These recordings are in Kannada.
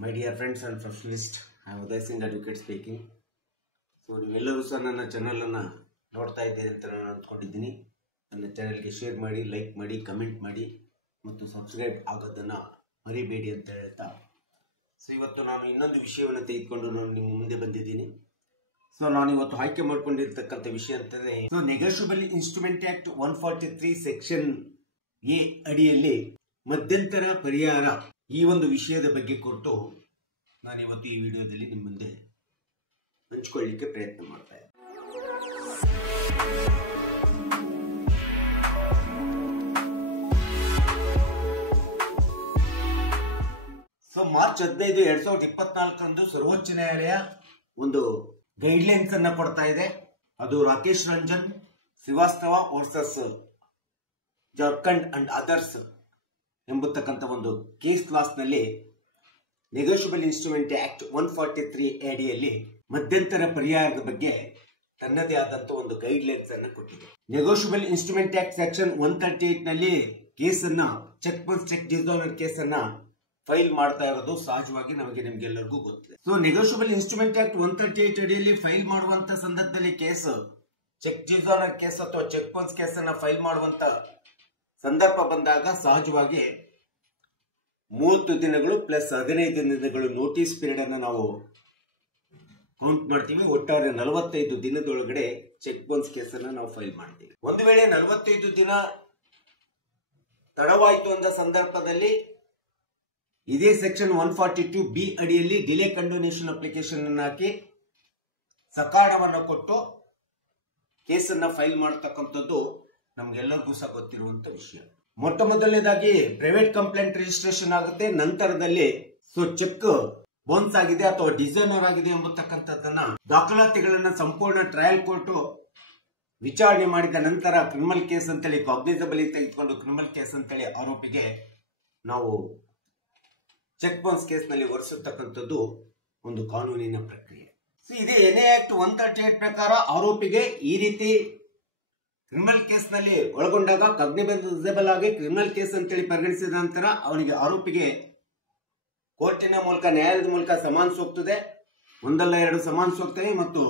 My dear friends and professionalists, I am Uday Singh, advocate speaking. So ನೀವೆಲ್ಲರೂ ಸಹ ನನ್ನ ಚಾನೆಲ್ ಅನ್ನು ನೋಡ್ತಾ ಇದ್ದೀರಿ ಅಂತ ನಾನು ಅಂದ್ಕೊಂಡಿದ್ದೀನಿ. ನನ್ನ ಚಾನೆಲ್ಗೆ ಶೇರ್ ಮಾಡಿ, ಲೈಕ್ ಮಾಡಿ, ಕಮೆಂಟ್ ಮಾಡಿ ಮತ್ತು ಸಬ್ಸ್ಕ್ರೈಬ್ ಆಗೋದನ್ನು ಮರಿಬೇಡಿ ಅಂತ ಹೇಳ್ತಾ, ಸೊ ಇವತ್ತು ನಾನು ಇನ್ನೊಂದು ವಿಷಯವನ್ನು ತೆಗೆದುಕೊಂಡು ನಾನು ನಿಮ್ಮ ಮುಂದೆ ಬಂದಿದ್ದೀನಿ. ಸೊ ನಾನು ಇವತ್ತು ಆಯ್ಕೆ ಮಾಡಿಕೊಂಡಿರ್ತಕ್ಕಂಥ ವಿಷಯ ಅಂತಂದ್ರೆ, so negotiable instrument act 143 section A ಅಡಿಯಲ್ಲಿ ಮಧ್ಯಂತರ ಪರಿಹಾರ ಈ ಒಂದು ವಿಷಯದ ಬಗ್ಗೆ ಕುರಿತು ನಾನು ಇವತ್ತು ಈ ವಿಡಿಯೋದಲ್ಲಿ ನಿಮ್ಮ ಮುಂದೆ ಹಂಚಿಕೊಳ್ಳಲಿಕ್ಕೆ ಪ್ರಯತ್ನ ಮಾಡ್ತಾ ಇದ್ದೀನಿ. ಸೊ ಮಾರ್ಚ್ 15, 2024 ಸರ್ವೋಚ್ಚ ನ್ಯಾಯಾಲಯ ಒಂದು ಗೈಡ್ಲೈನ್ಸ್ ಅನ್ನ ಕೊಡ್ತಾ ಇದೆ. ಅದು Rakesh Ranjan Srivastava versus Jharkhand and others ಎಂಬತಕ್ಕಂಥ ಒಂದು ಕೇಸ್ ಕ್ಲಾಸ್ ನಲ್ಲಿ ನೆಗೋಷಿಯಬಲ್ ಇನ್ಸ್ಟ್ರೂಮೆಂಟ್ ಆಕ್ಟ್ 143 ಅಡಿಯಲ್ಲಿ ಮಧ್ಯಂತರ ಪರಿಹಾರದ ಬಗ್ಗೆ ತನ್ನದೇ ಆದಂತ ಒಂದು ಗೈಡ್ಲೈನ್ಸ್ ಅನ್ನು ಕೊಟ್ಟಿದೆ. ನೆಗೋಷಿಯಬಲ್ ಇನ್ಸ್ಟ್ರೂಮೆಂಟ್ ಆಕ್ಟ್ ಸೆಕ್ಷನ್ 138 ನಲ್ಲಿ ಕೇಸ್ ಅನ್ನ ಚೆಕ್ ಡಿಸಾನರ್ ಕೇಸ್ ಅನ್ನ ಫೈಲ್ ಮಾಡ್ತಾ ಇರೋದು ಸಹಜವಾಗಿ ನಿಮ್ಗೆಲ್ಲರಿಗೂ ಗೊತ್ತಿದೆ. ಸೊ ನೆಗೋಷಿಯಬಲ್ ಇನ್ಸ್ಟ್ರೂಮೆಂಟ್ ಆಕ್ಟ್ 138 ಅಡಿಯಲ್ಲಿ ಫೈಲ್ ಮಾಡುವಂತ ಸಂದರ್ಭದಲ್ಲಿ ಕೇಸ್ ಚೆಕ್ ಡಿಸಾನರ್ ಕೇಸ್ ಅಥವಾ ಚೆಕ್ ಬೌನ್ಸ್ ಕೇಸ್ ಅನ್ನ ಫೈಲ್ ಮಾಡುವಂತ ಸಂದರ್ಭ ಬಂದಾಗ ಸಹಜವಾಗಿ 30 ದಿನಗಳು ಪ್ಲಸ್ 15 ದಿನಗಳು ನೋಟಿಸ್ ಪೀರಿಯಡ್ ಅನ್ನು ನಾವು ಕೌಂಟ್ ಮಾಡ್ತೀವಿ. ಒಟ್ಟಾರೆ 45 ದಿನದೊಳಗಡೆ ಚೆಕ್ ಬೌನ್ಸ್ ಕೇಸ್ ಅನ್ನು ನಾವು ಫೈಲ್ ಮಾಡ್ತೀವಿ. ಒಂದು ವೇಳೆ 45 ದಿನ ತಡವಾಯಿತು ಅಂದ ಸಂದರ್ಭದಲ್ಲಿ ಇದೇ ಸೆಕ್ಷನ್ 142 ಬಿ ಅಡಿಯಲ್ಲಿ ಡಿಲೇ ಕಂಡೋನೇಷನ್ ಅಪ್ಲಿಕೇಶನ್ ಅನ್ನು ಹಾಕಿ ಸಕಾರಣವನ್ನು ಕೊಟ್ಟು ಕೇಸನ್ನ ಫೈಲ್ ಮಾಡತಕ್ಕಂಥದ್ದು ನಮ್ಗೆಲ್ಲರಿಗೂ ಸಹ ಗೊತ್ತಿರುವಂತ ವಿಷಯ. ಮೊಟ್ಟ ಮೊದಲನೇದಾಗಿ ಪ್ರೈವೇಟ್ ಕಂಪ್ಲೇಂಟ್ ರಿಜಿಸ್ಟ್ರೇಷನ್ ಆಗುತ್ತೆ. ನಂತರದಲ್ಲಿ ಚೆಕ್ ಬೌನ್ಸ್ ಆಗಿದೆ ಅಥವಾ ಡಿಸೈನರ್ ಆಗಿದೆ ಎಂಬತಕ್ಕಂಥದ್ದನ್ನ ದಾಖಲಾತಿಗಳನ್ನ ಸಂಪೂರ್ಣ ಟ್ರಯಲ್ ಕೋರ್ಟ್ ವಿಚಾರಣೆ ಮಾಡಿದ ನಂತರ ಕ್ರಿಮಿನಲ್ ಕೇಸ್ ಅಂತೇಳಿ ಕಾಗ್ನಿಸಬಲ್ ತೆಗೆದುಕೊಂಡು ಕ್ರಿಮಿನಲ್ ಕೇಸ್ ಅಂತೇಳಿ ಆರೋಪಿಗೆ ನಾವು ಚೆಕ್ ಬೌನ್ಸ್ ಕೇಸ್ ನಲ್ಲಿ ಹೊರಿಸತಕ್ಕಂಥದ್ದು ಒಂದು ಕಾನೂನಿನ ಪ್ರಕ್ರಿಯೆ. ಇದೇ ಎನ್ಎ ಆಕ್ಟ್ 138 ಪ್ರಕಾರ ಆರೋಪಿಗೆ ಈ ರೀತಿ ಕ್ರಿಮಿನಲ್ ಕೇಸ್ ನಲ್ಲಿ ಒಳಗೊಂಡಾಗ ಕಾಗ್ನಿಸಬಲ್ ಆಗಿ ಕ್ರಿಮಿನಲ್ ಕೇಸ್ ಅಂತೇಳಿ ಪರಿಗಣಿಸಿದ ನಂತರ ಅವನಿಗೆ ಆರೋಪಿಗೆ ಕೋರ್ಟಿನ ಮೂಲಕ ನ್ಯಾಯಾಲಯದ ಮೂಲಕ ಸಮಾನ ಸೂಕ್ತದೆ, ಒಂದಲ್ಲ ಎರಡು ಸಮಾನ ಸೂಕ್ತವೆ ಮತ್ತು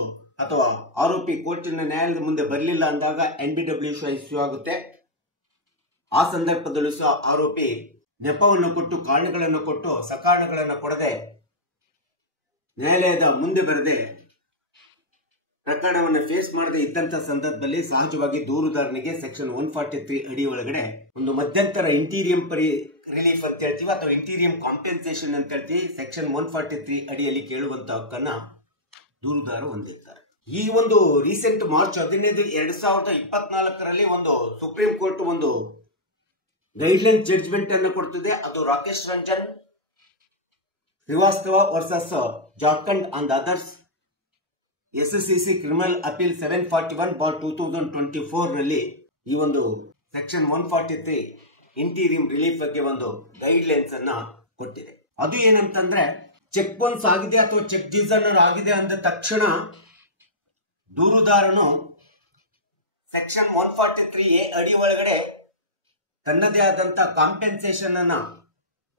ಅಥವಾ ಆರೋಪಿ ಕೋರ್ಟಿನ ನ್ಯಾಯಾಲಯದ ಮುಂದೆ ಬರಲಿಲ್ಲ ಅಂದಾಗ NBW ಇಶ್ಯೂ ಆಗುತ್ತೆ. ಆ ಸಂದರ್ಭದಲ್ಲೂ ಸಹ ಆರೋಪಿ ನೆಪವನ್ನು ಕೊಟ್ಟು ಕಾರಣಗಳನ್ನು ಕೊಟ್ಟು ಸಕಾರಣಗಳನ್ನು ಕೊಡದೆ ನ್ಯಾಯಾಲಯದ ಮುಂದೆ ಬರದೆ ಪ್ರಕರಣವನ್ನು ಫೇಸ್ ಮಾಡದೆ ಇದ್ದಂತ ಸಂದರ್ಭದಲ್ಲಿ ಸಹಜವಾಗಿ ದೂರುದಾರನಿಗೆ ಸೆಕ್ಷನ್ 143 ಅಡಿ ಒಳಗಡೆ ಒಂದು ಮಧ್ಯಂತರ ಇಂಟೀರಿಯಂ ರಿಲೀಫ್ ಅಂತ ಹೇಳ್ತೀವಿ ಅಥವಾ ಇಂಟೀರಿಯಂ ಕಾಂಪೆನ್ಸೇಷನ್ ಅಂತ ಹೇಳ್ತೀವಿ. ಸೆಕ್ಷನ್ 143 ಅಡಿಯಲ್ಲಿ ಕೇಳುವಂತ ಹಕ್ಕನ್ನ ದೂರುದಾರ ಹೊಂದಿದ್ದಾರೆ. ಈ ಒಂದು ರೀಸೆಂಟ್ ಮಾರ್ಚ್ 15, 2024 ಒಂದು ಸುಪ್ರೀಂ ಕೋರ್ಟ್ ಒಂದು ಗೈಡ್ಲೈನ್ ಜಡ್ಜ್ಮೆಂಟ್ ಅನ್ನು ಕೊಡ್ತಿದೆ. ಅದು Rakesh Ranjan Srivastava versus Jharkhand and others SCC criminal appeal 741/2024 ರಲ್ಲಿ ಈ ಒಂದು ಸೆಕ್ಷನ್ 143 ಇಂಟೀರಿಯಂ ರಿಲೀಫ್ ಬಗ್ಗೆ ಒಂದು ಗೈಡ್ಲೈನ್ಸ್ ಅನ್ನ ಕೊಟ್ಟಿದೆ. ಅದು ಏನಂತಂದ್ರೆ ಚೆಕ್ ಬೌನ್ಸ್ ಆಗಿದೆ ಅಥವಾ ಚೆಕ್ ಡಿಸಾನರ್ ಆಗಿದೆ ಅಂದ ತಕ್ಷಣ ದೂರುದಾರನು ಸೆಕ್ಷನ್ 143A ಅಡಿ ಒಳಗಡೆ ತನ್ನದೇ ಆದಂತ ಕಾಂಪೆನ್ಸೇಷನ್ ಅನ್ನ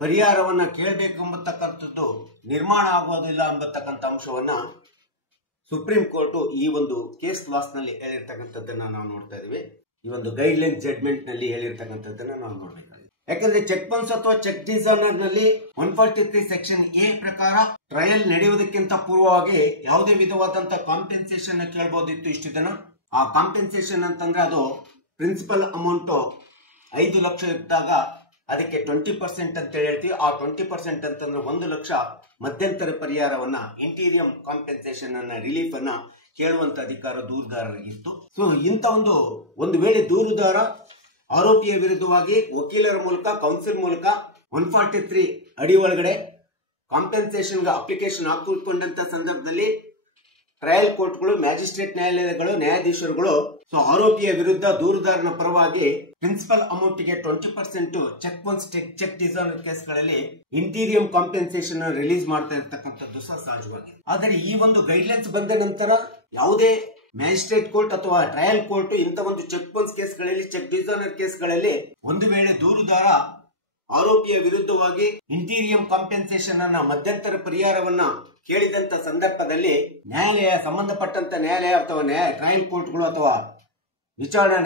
ಪರಿಹಾರವನ್ನ ಕೇಳಬೇಕು ಎಂಬತಕ್ಕಂಥದ್ದು ನಿರ್ಮಾಣ ಆಗುವುದಿಲ್ಲ ಎಂಬತಕ್ಕಂಥ ಅಂಶವನ್ನ ಸುಪ್ರೀಂ ಕೋರ್ಟ್ ಈ ಒಂದು ಕೇಸ್ ಕ್ಲಾಸ್ ನಲ್ಲಿ ಹೇಳಿರ್ತಕ್ಕಂಥದ್ದನ್ನ ನಾವು ನೋಡ್ತಾ ಇದೀವಿ. ಈ ಒಂದು ಗೈಡ್ ಲೈನ್ ಜಡ್ಜ್ಮೆಂಟ್ ನಲ್ಲಿ ಹೇಳಿರ್ತಕ್ಕಂಥದ್ದನ್ನ ನಾವು ನೋಡಬೇಕಾಗಿದೆ. ಯಾಕಂದ್ರೆ ಚೆಕ್ ಬೌನ್ಸ್ ಅಥವಾ ಚೆಕ್ ಡಿಸಾನರ್ ನಲ್ಲಿ 143 ಸೆಕ್ಷನ್ ಎ ಪ್ರಕಾರ ಟ್ರಯಲ್ ನಡೆಯುವುದಕ್ಕಿಂತ ಪೂರ್ವವಾಗಿ ಯಾವುದೇ ವಿಧವಾದಂತಹ ಕಾಂಪೆನ್ಸೇಷನ್ ಕೇಳಬಹುದಿತ್ತು ಇಷ್ಟು ದಿನ. ಆ ಕಾಂಪೆನ್ಸೇಷನ್ ಅಂತಂದ್ರೆ ಅದು ಪ್ರಿನ್ಸಿಪಲ್ ಅಮೌಂಟ್ 5 ಲಕ್ಷ ಇದ್ದಾಗ ಅದಕ್ಕೆ 20% ಅಂತ ಹೇಳ್ತೀವಿ. ಆ 20% ಅಂತಂದ್ರೆ 1 ಲಕ್ಷ ಮಧ್ಯಂತರ ಪರಿಹಾರವನ್ನ ಇಂಟೀರಿಯಂ ಕಾಂಪೆನ್ಸೇಷನ್ ಅನ್ನ ರಿಲೀಫ್ ಅನ್ನ ಕೇಳುವಂತ ಅಧಿಕಾರ ದೂರುದಾರರಿಗಿತ್ತು. ಸೊ ಇಂತ ಒಂದು ವೇಳೆ ದೂರುದಾರ ಆರೋಪಿಯ ವಿರುದ್ಧವಾಗಿ ವಕೀಲರ ಮೂಲಕ ಕೌನ್ಸಿಲ್ ಮೂಲಕ 143 ಅಡಿ ಒಳಗಡೆ ಕಾಂಪೆನ್ಸೇಷನ್ ಅಪ್ಲಿಕೇಶನ್ ಹಾಕಿಕೊಂಡಂತ ಸಂದರ್ಭದಲ್ಲಿ ಟ್ರಯಲ್ ಕೋರ್ಟ್ಗಳು, ಮ್ಯಾಜಿಸ್ಟ್ರೇಟ್ ನ್ಯಾಯಾಲಯಗಳು, ನ್ಯಾಯಾಧೀಶರುಗಳು ಆರೋಪಿಯ ವಿರುದ್ಧ ದೂರುದಾರನ ಪರವಾಗಿ ಪ್ರಿನ್ಸಿಪಲ್ ಅಮೌಂಟ್ ಗೆ 20% ಚೆಕ್ ಬೌನ್ಸ್ ಚೆಕ್ ಡಿಸಾನರ್ ಕೇಸ್ಗಳಲ್ಲಿ ಇಂಟೀರಿಯಂ ಕಾಂಪೆನ್ಸೇಷನ್ ರಿಲೀಸ್ ಮಾಡ್ತಾ ಇರ್ತಕ್ಕಂಥದ್ದು ಸಹ ಸಹಜವಾಗಿದೆ. ಆದರೆ ಈ ಒಂದು ಗೈಡ್ಲೈನ್ಸ್ ಬಂದ ನಂತರ ಯಾವುದೇ ಮ್ಯಾಜಿಸ್ಟ್ರೇಟ್ ಕೋರ್ಟ್ ಅಥವಾ ಟ್ರಯಲ್ ಕೋರ್ಟ್ ಇಂಥ ಒಂದು ಚೆಕ್ ಬೌನ್ಸ್ ಕೇಸ್ಗಳಲ್ಲಿ ಚೆಕ್ ಡಿಸಾನರ್ ಕೇಸ್ಗಳಲ್ಲಿ ಒಂದು ವೇಳೆ ದೂರುದಾರ ಆರೋಪಿಯ ವಿರುದ್ಧವಾಗಿ ಇಂಟೀರಿಯಂ ಕಾಂಪೆನ್ಸೇಷನ್ ಅನ್ನ ಮಧ್ಯಂತರ ಪರಿಹಾರವನ್ನ ಕೇಳಿದಂತ ಸಂದರ್ಭದಲ್ಲಿ ನ್ಯಾಯಾಲಯ ಸಂಬಂಧಪಟ್ಟಂತ ನ್ಯಾಯಾಲಯ ಅಥವಾ ಕ್ರೈಮ್ ಕೋರ್ಟ್ಗಳು ಅಥವಾ ವಿಚಾರಣಾ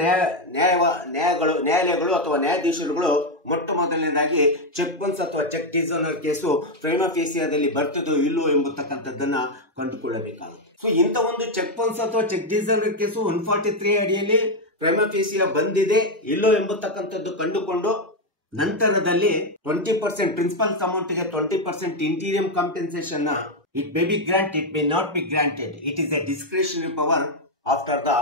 ನ್ಯಾಯಾಲಯಗಳು ಅಥವಾ ನ್ಯಾಯಾಧೀಶರುಗಳು ಮೊಟ್ಟ ಮೊದಲನೇದಾಗಿ ಚೆಕ್ ಬೌನ್ಸ್ ಅಥವಾ ಚೆಕ್ ಡಿಸಾನರ್ ಕೇಸು ಪ್ರೈಮಾ ಫೇಸಿಯಾದಲ್ಲಿ ಬರ್ತದೋ ಇಲ್ಲೋ ಎಂಬತಕ್ಕಂಥದ್ದನ್ನ ಕಂಡುಕೊಳ್ಳಬೇಕಾಗುತ್ತೆ. ಸೊ ಇಂಥ ಒಂದು ಚೆಕ್ ಬೌನ್ಸ್ ಅಥವಾ ಚೆಕ್ ಡಿಸಾನರ್ ಕೇಸು 143 ಅಡಿಯಲ್ಲಿ ಪ್ರೈಮಾ ಫೇಸಿಯಾ ಬಂದಿದೆ ಇಲ್ಲೋ ಎಂಬತಕ್ಕಂಥದ್ದು ಕಂಡುಕೊಂಡು ನಂತರದಲ್ಲಿ 20% ಪ್ರಿನ್ಸಿಪಲ್ ಅಮೌಂಟ್ ಗೆ 20% interim compensation it may be grant, it may not be granted, it is a discretionary power after the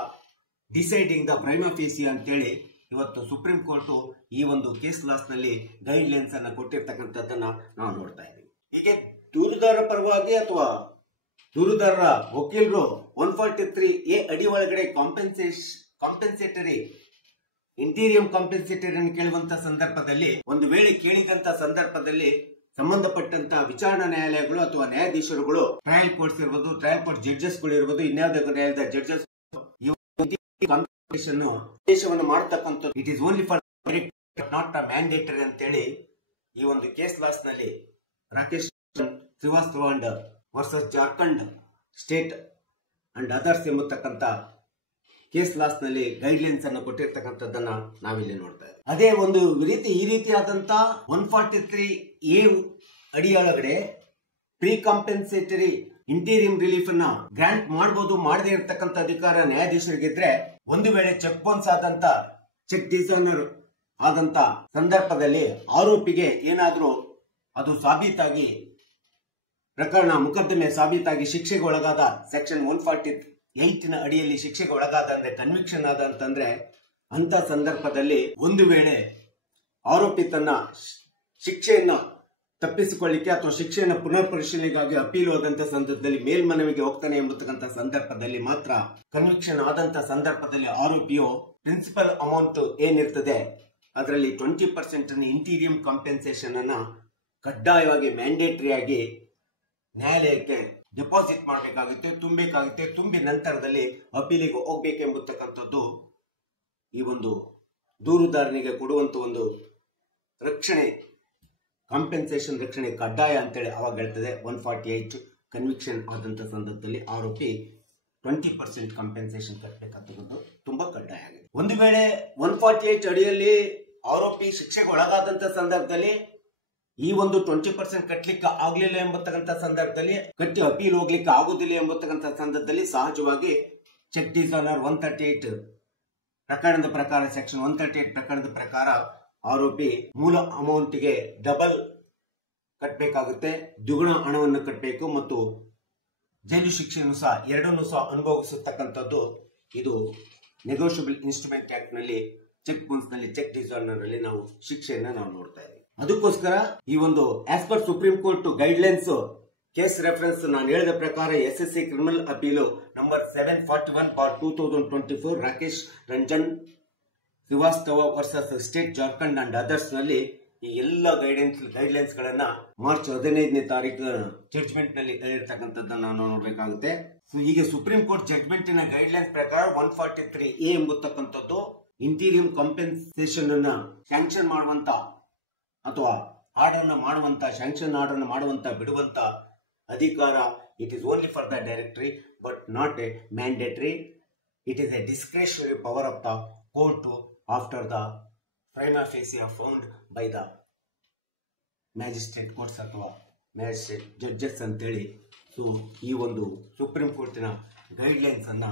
deciding the prima facie ಅಂತೇಳಿ ಇವತ್ತು ಸುಪ್ರೀಂ ಕೋರ್ಟ್ ಈ ಒಂದು ಕೇಸ್ ಲಾಸ್ ನಲ್ಲಿ ಗೈಡ್ ಲೈನ್ಸ್ ಅನ್ನ ಕೊಟ್ಟಿರ್ತಕ್ಕಂಥದ್ದನ್ನ ನಾವು ನೋಡ್ತಾ ಇದ್ದೀವಿ. ಹೀಗೆ ದೂರುದಾರರ ಪರವಾಗಿ ಅಥವಾ ದೂರುದಾರರ ವಕೀಲರು 143A ಅಡಿ ಒಳಗಡೆ ಕಾಂಪೆನ್ಸೇಟರಿ ಇಂಟೀರಿಯಂ ಕಾಂಪೆನ್ಸೇಟರಿ ಅನ್ನು ಕೇಳುವಂತ ಸಂದರ್ಭದಲ್ಲಿ ಒಂದು ವೇಳೆ ಕೇಳಿದಂತ ಸಂದರ್ಭದಲ್ಲಿ ಸಂಬಂಧಪಟ್ಟಂತ ವಿಚಾರಣಾ ನ್ಯಾಯಾಲಯಗಳು ಅಥವಾ ನ್ಯಾಯಾಧೀಶರುಗಳು ಟ್ರಯಲ್ ಕೋರ್ಟ್ಸ್ ಇರ್ಬೋದು, ಟ್ರಯಲ್ ಕೋರ್ಟ್ ಜಡ್ಜಸ್ ಗಳು ಇರ್ಬೋದು, ಇನ್ಯಾವುದೇ ನ್ಯಾಯಾಲಯದ ಜಡ್ಜಸ್ ಉದ್ದೇಶವನ್ನು ಮಾಡತಕ್ಕಂಥದ್ದು it is only for not a mandatory ಅಂತೇಳಿ ಈ ಒಂದು ಕೇಸ್ ಲಾಸ್ ನಲ್ಲಿ Rakesh Srivastava and versus Jharkhand state and others ಎಂಬತಕ್ಕಂತ ಕೇಸ್ ಲಾಸ್ ನಲ್ಲಿ ಗೈಡ್ ಲೈನ್ಸ್ ಅನ್ನು ಕೊಟ್ಟಿರ್ತಕ್ಕಂಥದ್ದನ್ನ ನಾವಿಲ್ಲಿ ನೋಡ್ತಾ ಇದ್ದೀವಿ. ಅದೇ ಒಂದು ಈ ರೀತಿಯಾದಂತ 143A ಅಡಿಯೊಳಗಡೆ ಪ್ರೀ ಕಾಂಪೆನ್ಸೇಟರಿ ಇಂಟೀರಿಯಂ ರಿಲೀಫ್ ಅನ್ನ ಗ್ರಾಂಟ್ ಮಾಡಬಹುದು, ಮಾಡದೇ ಇರತಕ್ಕಂತ ಅಧಿಕಾರ ನ್ಯಾಯಾಧೀಶರಿಗಿದ್ರೆ ಒಂದು ವೇಳೆ ಚೆಕ್ ಬೌನ್ಸ್ ಆದಂತ ಚೆಕ್ ಡಿಸಾನರ್ ಆದಂತ ಸಂದರ್ಭದಲ್ಲಿ ಆರೋಪಿಗೆ ಏನಾದ್ರೂ ಅದು ಸಾಬೀತಾಗಿ ಪ್ರಕರಣ ಮೊಕದ್ದಮೆ ಸಾಬೀತಾಗಿ ಶಿಕ್ಷೆಗೆ ಒಳಗಾದ ಸೆಕ್ಷನ್ 148 ಅಡಿಯಲ್ಲಿ ಶಿಕ್ಷೆಗೆ ಒಳಗಾದ ಅಂದ್ರೆ ಕನ್ವಿಕ್ಷನ್ ಆದ ಅಂತಂದ್ರೆ ಅಂತ ಸಂದರ್ಭದಲ್ಲಿ ಒಂದು ವೇಳೆ ಆರೋಪಿ ತನ್ನ ಶಿಕ್ಷೆಯನ್ನ ತಪ್ಪಿಸಿಕೊಳ್ಳಿಕ್ಕೆ ಅಥವಾ ಶಿಕ್ಷೆಯನ್ನು ಪುನರ್ ಪರಿಶೀಲನೆಗಾಗಿ ಅಪೀಲ್ ಹೋದಂತ ಸಂದರ್ಭದಲ್ಲಿ ಮೇಲ್ಮನವಿಗೆ ಹೋಗ್ತಾನೆ ಎಂಬತಕ್ಕಂಥ ಸಂದರ್ಭದಲ್ಲಿ ಮಾತ್ರ ಕನ್ವಿಕ್ಷನ್ ಆದಂತ ಸಂದರ್ಭದಲ್ಲಿ ಆರೋಪಿಯು ಪ್ರಿನ್ಸಿಪಲ್ ಅಮೌಂಟ್ ಏನಿರ್ತದೆ ಅದರಲ್ಲಿ 20% ಅನ್ನು ಇಂಟೀರಿಯಂ ಕಾಂಪೆನ್ಸೇಷನ್ ಅನ್ನ ಕಡ್ಡಾಯವಾಗಿ ಮ್ಯಾಂಡೇಟರಿ ಆಗಿ ನ್ಯಾಯಾಲಯಕ್ಕೆ ಡೆಪಾಸಿಟ್ ಮಾಡಬೇಕಾಗುತ್ತೆ, ತುಂಬಬೇಕಾಗುತ್ತೆ. ತುಂಬಿ ನಂತರದಲ್ಲಿ ಅಪೀಲಿಗೆ ಹೋಗ್ಬೇಕೆಂಬತಕ್ಕಂಥದ್ದು ಈ ಒಂದು ದೂರುದಾರನಿಗೆ ಕೊಡುವಂತ ಒಂದು ರಕ್ಷಣೆ, ಕಾಂಪೆನ್ಸೇಷನ್ ರಕ್ಷಣೆ ಕಡ್ಡಾಯ ಅಂತೇಳಿ ಅವಾಗ ಹೇಳ್ತದೆ. 148 ಕನ್ವಿಕ್ಷನ್ ಆದಂತ ಸಂದರ್ಭದಲ್ಲಿ ಆರೋಪಿ 20% ಕಾಂಪೆನ್ಸೇಷನ್ ಕಟ್ಟಬೇಕಂತದ್ದು ತುಂಬಾ ಕಡ್ಡಾಯ ಆಗಿದೆ. ಒಂದು ವೇಳೆ 148 ಅಡಿಯಲ್ಲಿ ಆರೋಪಿ ಶಿಕ್ಷೆಗೆ ಒಳಗಾದಂತ ಸಂದರ್ಭದಲ್ಲಿ ಈ ಒಂದು 20% ಕಟ್ಟಲಿಕ್ಕೆ ಆಗ್ಲಿಲ್ಲ ಎಂಬತಕ್ಕಂಥ ಸಂದರ್ಭದಲ್ಲಿ ಕಟ್ಟಿ ಅಪೀಲ್ ಹೋಗ್ಲಿಕ್ಕೆ ಆಗುದಿಲ್ಲ ಎಂಬತಕ್ಕಂಥ ಸಂದರ್ಭದಲ್ಲಿ ಸಹಜವಾಗಿ ಚೆಕ್ ಡಿಸಾನರ್ 138 ಪ್ರಕರಣದ ಪ್ರಕಾರ ಸೆಕ್ಷನ್ 138 ಪ್ರಕರಣದ ಪ್ರಕಾರ ಆರೋಪಿ ಮೂಲ ಅಮೌಂಟ್ ಗೆ ಡಬಲ್ ಕಟ್ಟಬೇಕಾಗುತ್ತೆ, ದ್ವಿಗುಣ ಹಣವನ್ನು ಕಟ್ಟಬೇಕು ಮತ್ತು ಜೈಲು ಶಿಕ್ಷೆಯನ್ನು ಸಹ ಎರಡನ್ನೂ ಸಹ ಅನುಭವಿಸತಕ್ಕಂಥದ್ದು. ಇದು ನೆಗೋಷಿಯಬಲ್ ಇನ್ಸ್ಟ್ರೂಮೆಂಟ್ ಆಕ್ಟ್ ನಲ್ಲಿ ಚೆಕ್ ಬೌನ್ಸ್ ನಲ್ಲಿ ಚೆಕ್ ಡಿಸಾನರ್ ಅಲ್ಲಿ ನಾವು ಶಿಕ್ಷೆಯನ್ನ ನಾವು ನೋಡ್ತಾ ಇದ್ದೀವಿ. ಅದಕ್ಕೋಸ್ಕರ ಈ ಒಂದು as per supreme court guide lines case reference ನಾನು ಹೇಳಿದ ಪ್ರಕಾರ SSC criminal ಅಪೀಲು number 741/2024 Rakesh Ranjan Srivastava versus state Jharkhand and others ನಲ್ಲಿ ಈ ಎಲ್ಲ ಗೈಡ್ಲೈನ್ಸ್ ಗಳನ್ನ ಮಾರ್ಚ್ 15ನೇ ತಾರೀಕು ಜಡ್ಜ್ಮೆಂಟ್ ನಲ್ಲಿ ಹೇಳಿರ್ತಕ್ಕಂಥದ್ದನ್ನ ನಾವು ನೋಡಬೇಕಾಗುತ್ತೆ. ಹೀಗೆ ಸುಪ್ರೀಂ ಕೋರ್ಟ್ ಜಡ್ಜ್ಮೆಂಟ್ ನ ಗೈಡ್ಲೈನ್ಸ್ ಪ್ರಕಾರ 143A ಎಂಬತಕ್ಕಂಥದ್ದು ಇಂಟೀರಿಯಂ ಕಾಂಪೆನ್ಸೇಷನ್ ಅನ್ನ ಸ್ಯಾಂಕ್ಷನ್ ಮಾಡುವಂತ ಅಥವಾ ಆರ್ಡರ್ ನ ಮಾಡುವಂತ ಸ್ಯಾಂಕ್ಷನ್ ಆರ್ಡರ್ ನ ಮಾಡುವಂತ ಬಿಡುವಂತ ಅಧಿಕಾರ it is only for the directory but not a mandatory. It is a discretionary power of the court after the prima facie found by the magistrate courts ಅಥವಾ ಮ್ಯಾಜಿಸ್ಟ್ರೇಟ್ ಜಡ್ಜಸ್ ಅಂತೇಳಿ. ಸೊ ಈ ಒಂದು ಸುಪ್ರೀಂ ಕೋರ್ಟಿನ ಗೈಡ್ ಲೈನ್ಸ್ ಅನ್ನ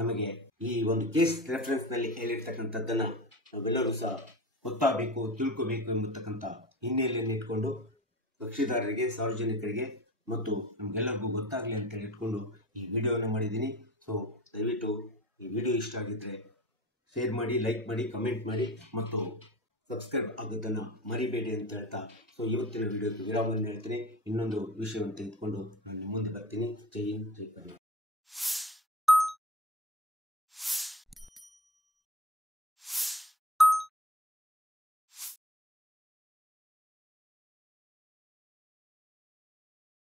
ನಮಗೆ ಈ ಒಂದು ಕೇಸ್ ರೆಫರೆನ್ಸ್ ನಲ್ಲಿ ಹೇಳಿರ್ತಕ್ಕಂಥದ್ದನ್ನ ನಾವೆಲ್ಲರೂ ಸಹ ಗೊತ್ತಾಗಬೇಕು, ತಿಳ್ಕೋಬೇಕು ಎಂಬತಕ್ಕಂಥ ಹಿನ್ನೆಲೆಯನ್ನು ಇಟ್ಕೊಂಡು ಕಕ್ಷಿದಾರರಿಗೆ, ಸಾರ್ವಜನಿಕರಿಗೆ ಮತ್ತು ನಮಗೆಲ್ಲರಿಗೂ ಗೊತ್ತಾಗಲಿ ಅಂತೇಳಿ ಇಟ್ಕೊಂಡು ಈ ವಿಡಿಯೋನ ಮಾಡಿದ್ದೀನಿ. ಸೊ ದಯವಿಟ್ಟು ಈ ವಿಡಿಯೋ ಇಷ್ಟ ಆಗಿದ್ರೆ ಶೇರ್ ಮಾಡಿ, ಲೈಕ್ ಮಾಡಿ, ಕಮೆಂಟ್ ಮಾಡಿ ಮತ್ತು ಸಬ್ಸ್ಕ್ರೈಬ್ ಆಗೋದನ್ನು ಮರಿಬೇಡಿ ಅಂತ ಹೇಳ್ತಾ ಸೊ ಇವತ್ತಿನ ವಿಡಿಯೋಕ್ಕೆ ವಿರಾಮವನ್ನು ಹೇಳ್ತೀನಿ. ಇನ್ನೊಂದು ವಿಷಯವನ್ನು ತೆಗೆದುಕೊಂಡು ನಾನು ಮುಂದೆ ಬರ್ತೀನಿ. ಜೈ ಹಿಂದ್, ಜೈ ಕರ್ನಾಟಕ.